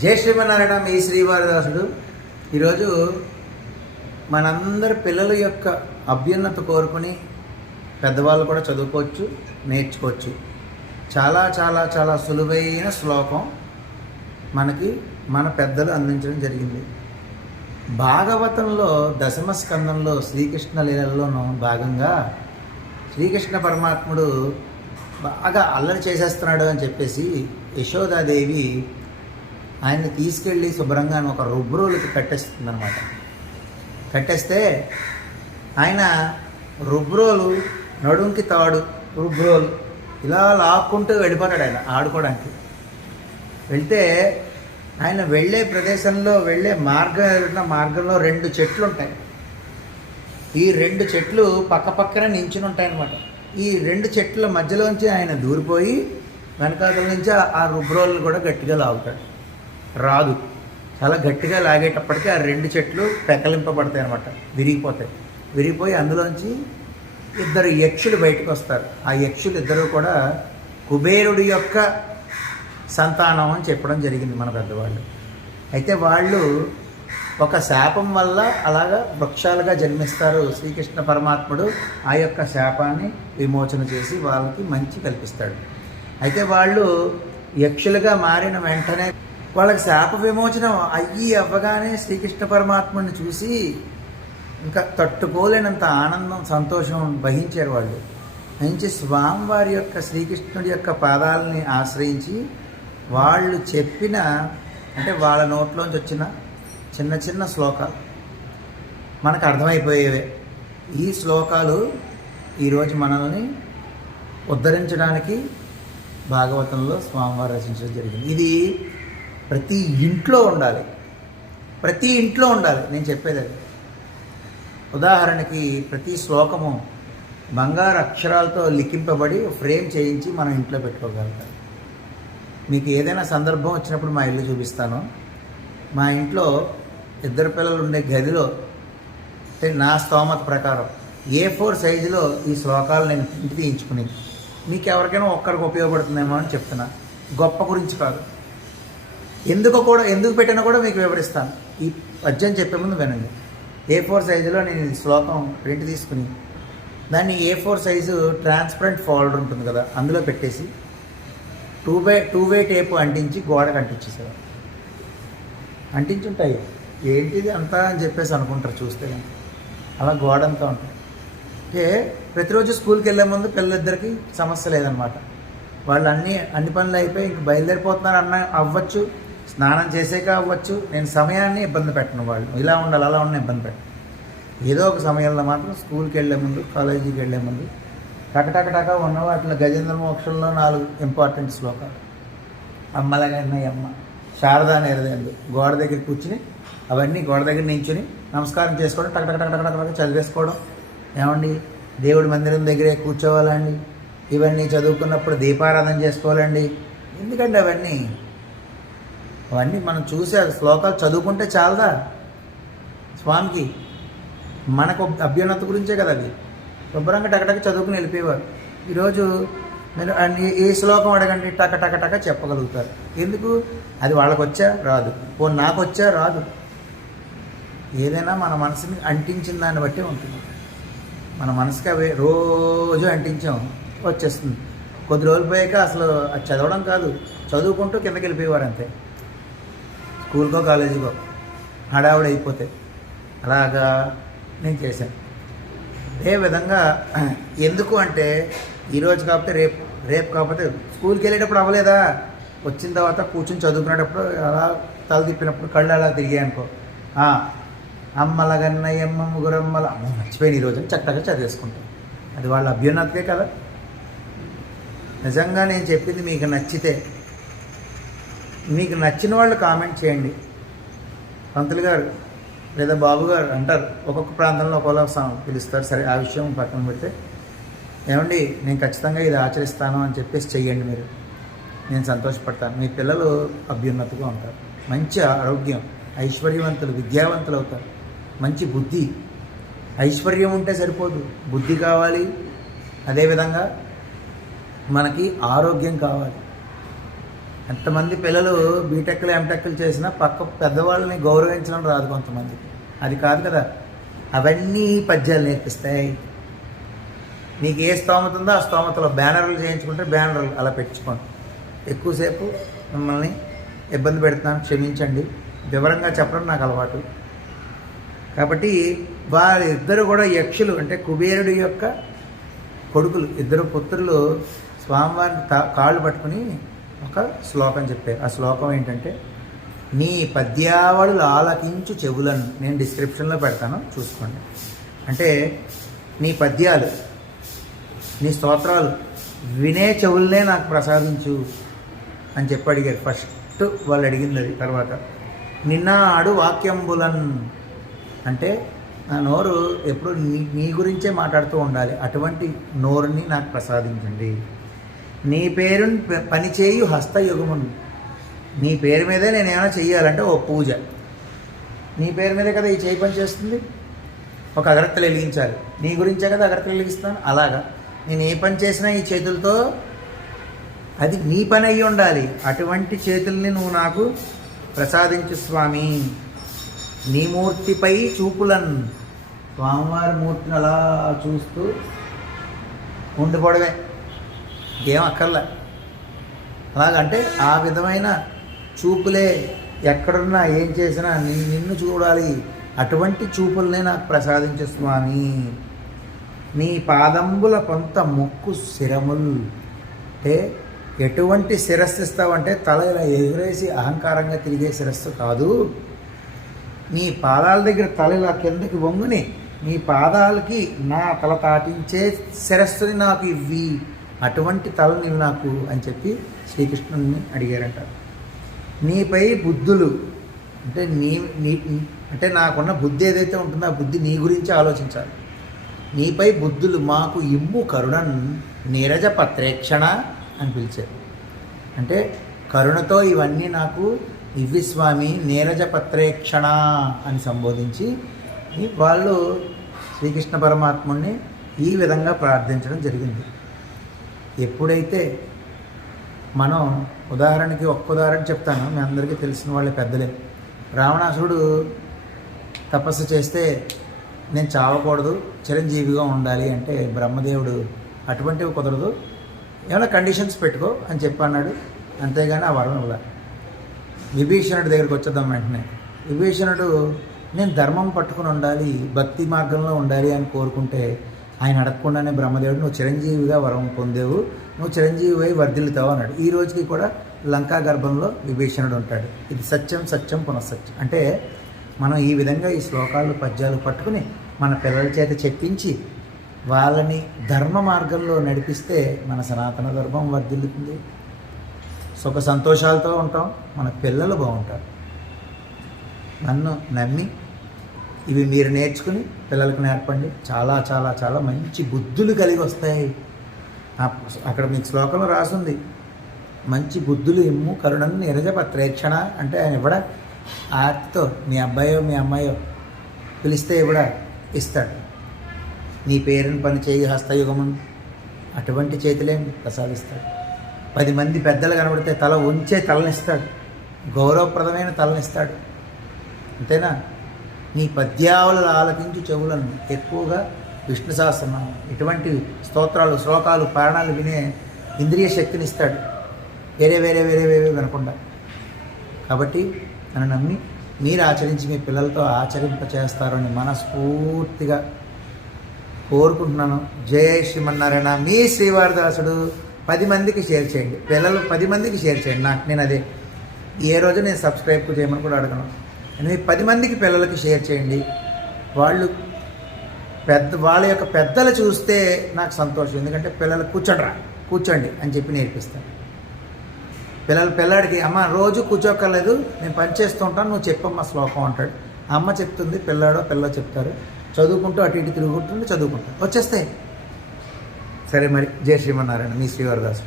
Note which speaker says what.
Speaker 1: జై శ్రీమన్నారాయణ మీ శ్రీవారదాసుడు. ఈరోజు మనందరి పిల్లల యొక్క అభ్యున్నత కోరుకుని పెద్దవాళ్ళు కూడా చదువుకోవచ్చు నేర్చుకోవచ్చు. చాలా చాలా చాలా సులువైన శ్లోకం మనకి మన పెద్దలు అందించడం జరిగింది. భాగవతంలో దశమ స్కందంలో శ్రీకృష్ణ లీలల్లోనూ భాగంగా శ్రీకృష్ణ పరమాత్ముడు బాగా అల్లరి చేసేస్తున్నాడు అని చెప్పేసి యశోదాదేవి ఆయన్ని తీసుకెళ్ళి శుభ్రంగా ఒక రుబ్రోలకి కట్టేస్తుంది అనమాట కట్టేస్తే ఆయన రుబ్రోలు నడుంకి తాడు రుబ్రోలు ఇలా లాక్కుంటూ వెళ్ళిపోతాడు ఆయన ఆడుకోవడానికి. వెళ్తే ఆయన వెళ్ళే ప్రదేశంలో వెళ్ళే మార్గం మార్గంలో రెండు చెట్లు ఉంటాయి ఈ రెండు చెట్లు పక్క పక్కన నించుని ఉంటాయి అనమాట ఈ రెండు చెట్ల మధ్యలోంచి ఆయన దూరిపోయి వెనకాతల నుంచి ఆ- ఆ రుబ్రోలు కూడా గట్టిగా లాగుతాడు. రాదు. చాలా గట్టిగా లాగేటప్పటికీ ఆ రెండు చెట్లు పెకలింపబడతాయి అనమాట విరిగిపోతాయి. విరిగిపోయి అందులోంచి ఇద్దరు యక్షులు బయటకు వస్తారు. ఆ యక్షులు ఇద్దరు కూడా కుబేరుడి యొక్క సంతానం అని చెప్పడం జరిగింది మన పెద్దవాళ్ళు. అయితే వాళ్ళు ఒక శాపం వల్ల అలాగా వృక్షాలుగా జన్మిస్తారు శ్రీకృష్ణ పరమాత్ముడు. ఆ యొక్క శాపాన్ని విమోచన చేసి వాళ్ళకి మంచి కల్పిస్తాడు. అయితే వాళ్ళు యక్షులుగా మారిన వెంటనే వాళ్ళకి శాప విమోచనం అయ్యి అవ్వగానే శ్రీకృష్ణ పరమాత్మని చూసి ఇంకా తట్టుకోలేనంత ఆనందం సంతోషం వహించారు వాళ్ళు. నుంచి స్వామివారి యొక్క శ్రీకృష్ణుడి యొక్క పాదాలని ఆశ్రయించి వాళ్ళు చెప్పిన అంటే వాళ్ళ నోట్లోంచి వచ్చిన చిన్న చిన్న శ్లోకాలు మనకు అర్థమైపోయేవే. ఈ శ్లోకాలు ఈరోజు మనల్ని ఉద్ధరించడానికి భాగవతంలో స్వామివారు రచించడం జరిగింది. ఇది ప్రతి ఇంట్లో ఉండాలి. ప్రతి ఇంట్లో ఉండాలి. నేను చెప్పేది అది ఉదాహరణకి ప్రతి శ్లోకము బంగారు అక్షరాలతో లిఖింపబడి ఫ్రేమ్ చేయించి మనం ఇంట్లో పెట్టుకోగలుగుతాం. మీకు ఏదైనా సందర్భం వచ్చినప్పుడు మా ఇల్లు చూపిస్తాను. మా ఇంట్లో ఇద్దరు పిల్లలు ఉండే గదిలో నా స్తోమత ప్రకారం ఏ ఫోర్ సైజులో ఈ శ్లోకాలు నేను ప్రింట్ తీయించుకునేది. మీకు ఎవరికైనా ఒక్కరికి ఉపయోగపడుతుందేమో అని చెప్తున్నా. గొప్ప గురించి కాదు. ఎందుకు కూడా ఎందుకు పెట్టినా కూడా మీకు వివరిస్తాను. ఈ పద్యం చెప్పే ముందు వినండి. ఏ ఫోర్ సైజులో నేను ఈ శ్లోకం ప్రింట్ తీసుకుని దాన్ని A four size transparent folder ఉంటుంది కదా అందులో పెట్టేసి two by two way tape అంటించి గోడకు అంటించేసేవారు. అంటించుంటాయి. ఏంటిది అంతా అని చెప్పేసి అనుకుంటారు చూస్తే. అలా గోడ అంతా ఉంటుంది అంటే ప్రతిరోజు స్కూల్కి వెళ్ళే ముందు పిల్లలిద్దరికి సమస్య లేదనమాట వాళ్ళు అన్ని అన్ని పనులు అయిపోయి ఇంక బయలుదేరిపోతున్నారు అన్న అవ్వచ్చు స్నానం చేసాక అవ్వచ్చు నేను సమయాన్ని ఇబ్బంది పెట్టను వాళ్ళు. ఇలా ఉండాలి అలా ఉన్న ఇబ్బంది పెట్టను. ఏదో ఒక సమయంలో మాత్రం స్కూల్కి వెళ్ళే ముందు కాలేజీకి వెళ్ళే ముందు టకటకటక ఉన్న వాటిలో గజేంద్ర మోక్షంలో నాలుగు ఇంపార్టెంట్ శ్లోకాలు. అమ్మలగన్నయ్యమ్మ అమ్మ శారదా నేరదేందు గోడ దగ్గర కూర్చుని అవన్నీ గోడ దగ్గర నించుని నమస్కారం చేసుకోవడం టకటకటకటకటక చదివేసుకోవడం. ఏమండి? దేవుడి మందిరం దగ్గరే కూర్చోవాలండి. ఇవన్నీ చదువుకున్నప్పుడు దీపారాధన చేసుకోవాలండి. ఎందుకంటే అవన్నీ అవన్నీ మనం చూసే శ్లోకాలు చదువుకుంటే చాలదా? స్వామికి మనకు అభ్యున్నత గురించే కదా అది. శుభ్రంగా టకటక చదువుకుని వెళ్ళిపోయేవారు. ఈరోజు మీరు అన్ని ఏ శ్లోకం అడగండి టక టక టక చెప్పగలుగుతారు. ఎందుకు? అది వాళ్ళకి వచ్చా రాదు. ఓ నాకు వచ్చా రాదు. ఏదైనా మన మనసుని అంటించిన దాన్ని బట్టి ఉంటుంది. మన మనసుకి అవి రోజు అంటించాం వచ్చేస్తుంది. కొద్ది రోజులు పోయాక అసలు అది చదవడం కాదు. చదువుకుంటూ కిందకి వెళ్ళిపోయేవారు అంతే. స్కూల్కో కాలేజీకో హడావుడి అయిపోతే అలాగా నేను చేశాను. అదే విధంగా ఎందుకు అంటే ఈరోజు కాకపోతే రేపు రేపు కాకపోతే స్కూల్కి వెళ్ళేటప్పుడు అవ్వలేదా? వచ్చిన తర్వాత కూర్చొని చదువుకునేటప్పుడు అలా తల తిప్పినప్పుడు కళ్ళు అలా తిరిగాయి అనుకో. అమ్మల గన్నయ్యమ్మ ముగురమ్మల అమ్మ మర్చిపోయిన ఈరోజు అని చక్కగా చదివేసుకుంటాను అది వాళ్ళ అభ్యున్నతే కదా. నిజంగా నేను చెప్పింది మీకు నచ్చితే మీకు నచ్చిన వాళ్ళు కామెంట్ చేయండి. పంతులు గారు లేదా బాబు గారు అంటారు ఒక్కొక్క ప్రాంతంలో ఒకలా సా- పిలుస్తారు. సరే ఆ విషయం పక్కన పెడితే ఏమండి నేను ఖచ్చితంగా ఇది ఆచరిస్తాను అని చెప్పేసి చెయ్యండి మీరు. నేను సంతోషపడతాను. మీ పిల్లలు అభ్యున్నతిగా ఉంటారు. మంచి ఆరోగ్యం ఐశ్వర్యవంతులు విద్యావంతులు అవుతారు. మంచి బుద్ధి. ఐశ్వర్యం ఉంటే సరిపోదు. బుద్ధి కావాలి. అదేవిధంగా మనకి ఆరోగ్యం కావాలి. ఎంతమంది పిల్లలు బీటెక్లు ఎంటెక్లు చేసినా పక్క పెద్దవాళ్ళని గౌరవించడం రాదు కొంతమందికి. అది కాదు కదా. అవన్నీ పద్యాలు నేర్పిస్తాయి. నీకు ఏ స్తోమత ఉందో ఆ స్తోమతలో బ్యానర్లు చేయించుకుంటే బ్యానర్లు అలా పెట్టించుకోండి ఎక్కువసేపు మిమ్మల్ని ఇబ్బంది పెడుతున్నాను క్షమించండి. వివరంగా చెప్పడం నాకు అలవాటు. కాబట్టి వారిద్దరు కూడా యక్షులు అంటే కుబేరుడి యొక్క కొడుకులు. ఇద్దరు పుత్రులు స్వామివారిని కాళ్ళు పట్టుకుని ఒక శ్లోకం చెప్పారు ఆ శ్లోకం ఏంటంటే నీ పద్యావళులు ఆలకించు చెవులను నేను డిస్క్రిప్షన్లో పెడతాను చూసుకోండి. అంటే నీ పద్యాలు నీ స్తోత్రాలు వినే చెవులనే నాకు ప్రసాదించు అని చెప్పి అడిగారు. ఫస్ట్ వాళ్ళు అడిగింది అది తర్వాత నిన్న ఆడు వాక్యంబులన్ అంటే నా నోరు ఎప్పుడు నీ నీ గురించే మాట్లాడుతూ ఉండాలి. అటువంటి నోరుని నాకు ప్రసాదించండి. నీ పేరుని ప- పనిచేయు హస్తయుగమును. నీ పేరు మీదే నేను ఏమైనా చెయ్యాలంటే ఓ పూజ. నీ పేరు మీదే కదా ఈ చేయి పని చేస్తుంది? ఒక అగరత్తలు వెలిగించాలి. నీ గురించే కదా అగరత్తలు వెలిగిస్తాను? అలాగా. నేను ఏ పని చేసినా ఈ చేతులతో అది నీ పని అయ్యి ఉండాలి. అటువంటి చేతుల్ని నువ్వు నాకు ప్రసాదించు స్వామి. నీ మూర్తిపై చూపులన్. స్వామివారి మూర్తిని అలా చూస్తూ ఉండిపోవడమే. ఏం అక్కర్లే. అలాగంటే ఆ విధమైన చూపులే ఎక్కడున్నా ఏం చేసినా నీ నిన్ను చూడాలి. అటువంటి చూపులనే నాకు ప్రసాదించు స్వామి. నీ పాదంబుల కొంత ముక్కు శిరముల్. అంటే ఎటువంటి శిరస్సు ఇస్తావంటే తల ఇలా ఎగురేసి అహంకారంగా తిరిగే శిరస్సు కాదు. నీ పాదాల దగ్గర తల ఇలా కిందకి వంగుని నీ పాదాలకి నా తల తాటించే శిరస్సుని నాకు ఇవ్వి. అటువంటి తల నీవు నాకు అని చెప్పి శ్రీకృష్ణుని అడిగారంట. నీపై బుద్ధులు అంటే నీ నీ అంటే నాకున్న బుద్ధి ఏదైతే ఉంటుందో ఆ బుద్ధి నీ గురించి ఆలోచించాలి. నీపై బుద్ధులు మాకు ఇమ్ము కరుణన్ నీరజ పత్రేక్షణ అని పిలిచారు. అంటే కరుణతో ఇవన్నీ నాకు ఇవ్వి స్వామి నీరజ పత్రేక్షణ అని సంబోధించి వాళ్ళు శ్రీకృష్ణ పరమాత్ముడిని ఈ విధంగా ప్రార్థించడం జరిగింది. ఎప్పుడైతే మనం ఉదాహరణకి ఒక్క ఉదాహరణ చెప్తాను మీ అందరికీ తెలిసిన వాళ్ళే పెద్దలే. రావణాసురుడు తపస్సు చేస్తే నేను చావకూడదు చిరంజీవిగా ఉండాలి అంటే బ్రహ్మదేవుడు అటువంటివి కుదరదు. ఏమైనా కండిషన్స్ పెట్టుకో అని చెప్పి అన్నాడు అంతేగాని ఆ వరం ఇవ్వలే. విభీషణుడి దగ్గరికి వచ్చేద్దాం వెంటనే. విభీషణుడు నేను ధర్మం పట్టుకుని ఉండాలి భక్తి మార్గంలో ఉండాలి అని కోరుకుంటే ఆయన అడగకుండానే బ్రహ్మదేవుడు నువ్వు చిరంజీవిగా వరం పొందేవు నువ్వు చిరంజీవి అయి వర్ధిల్లుతావు అన్నాడు. ఈ రోజుకి కూడా లంకా గర్భంలో విభీషణుడు ఉంటాడు. ఇది సత్యం సత్యం పునఃసత్యం. అంటే మనం ఈ విధంగా ఈ శ్లోకాలు పద్యాలు పట్టుకుని మన పిల్లల చేత చెప్పించి వాళ్ళని ధర్మ మార్గంలో నడిపిస్తే మన సనాతన ధర్మం వర్ధిల్లుతుంది. సుఖ సంతోషాలతో ఉంటాం మన పిల్లలు బాగుంటారు. నన్ను నమ్మి ఇవి మీరు నేర్చుకుని పిల్లలకు నేర్పండి. చాలా చాలా చాలా మంచి బుద్ధులు కలిగి వస్తాయి. అక్కడ మీకు శ్లోకంలో రాసుంది. మంచి బుద్ధులు ఇమ్ము కరుణను నిరజ పత్రేక్షణ అంటే ఆయన ఇవ్వడా? ఆర్తితో మీ అబ్బాయో మీ అమ్మాయో పిలిస్తే ఇవ్వడా? ఇస్తాడు. నీ పేరుని పని చేయి హస్తయుగమును. అటువంటి చేతులేమి ప్రసాదిస్తాడు. పది మంది పెద్దలు కనబడితే తల ఉంచే తలనిస్తాడు. గౌరవప్రదమైన తలనిస్తాడు. అంతేనా? నీ పద్యావళలు ఆలపించి చెవులను ఎక్కువగా విష్ణు సహస్రనామం. ఇటువంటి స్తోత్రాలు శ్లోకాలు పారణాలు వినే ఇంద్రియ శక్తిని ఇస్తాడు. వేరే వేరే వేరే వేరే వినకుండా. కాబట్టి నన్ను నమ్మి మీరు ఆచరించి మీ పిల్లలతో ఆచరింప చేస్తారని మనస్ఫూర్తిగా కోరుకుంటున్నాను. జయ శ్రీమన్నారాయణ. మీ శ్రీవారదాసుడు పది మందికి షేర్ చేయండి. పిల్లలు పది మందికి షేర్ చేయండి. నాకు నేను అదే. ఏ రోజు నేను సబ్స్క్రైబ్ చేయమని కూడా అడగను. ఎనిమిది పది మందికి పిల్లలకి షేర్ చేయండి. వాళ్ళు పెద్ద వాళ్ళ యొక్క పెద్దలు చూస్తే నాకు సంతోషం. ఎందుకంటే పిల్లలు కూర్చోండిరా కూర్చోండి అని చెప్పి నేర్పిస్తాను. పిల్లలు పిల్లాడికి అమ్మ రోజు కూర్చోక్కర్లేదు నేను పని నువ్వు చెప్పమ్మా శ్లోకం అంటాడు. అమ్మ చెప్తుంది పిల్లాడో పిల్ల చెప్తారు. చదువుకుంటూ అటు ఇటు తిరుగుకుంటుంటే చదువుకుంటాను వచ్చేస్తాయి. సరే మరి జయ శ్రీమన్నారాయణ మీ శ్రీవారదాసు.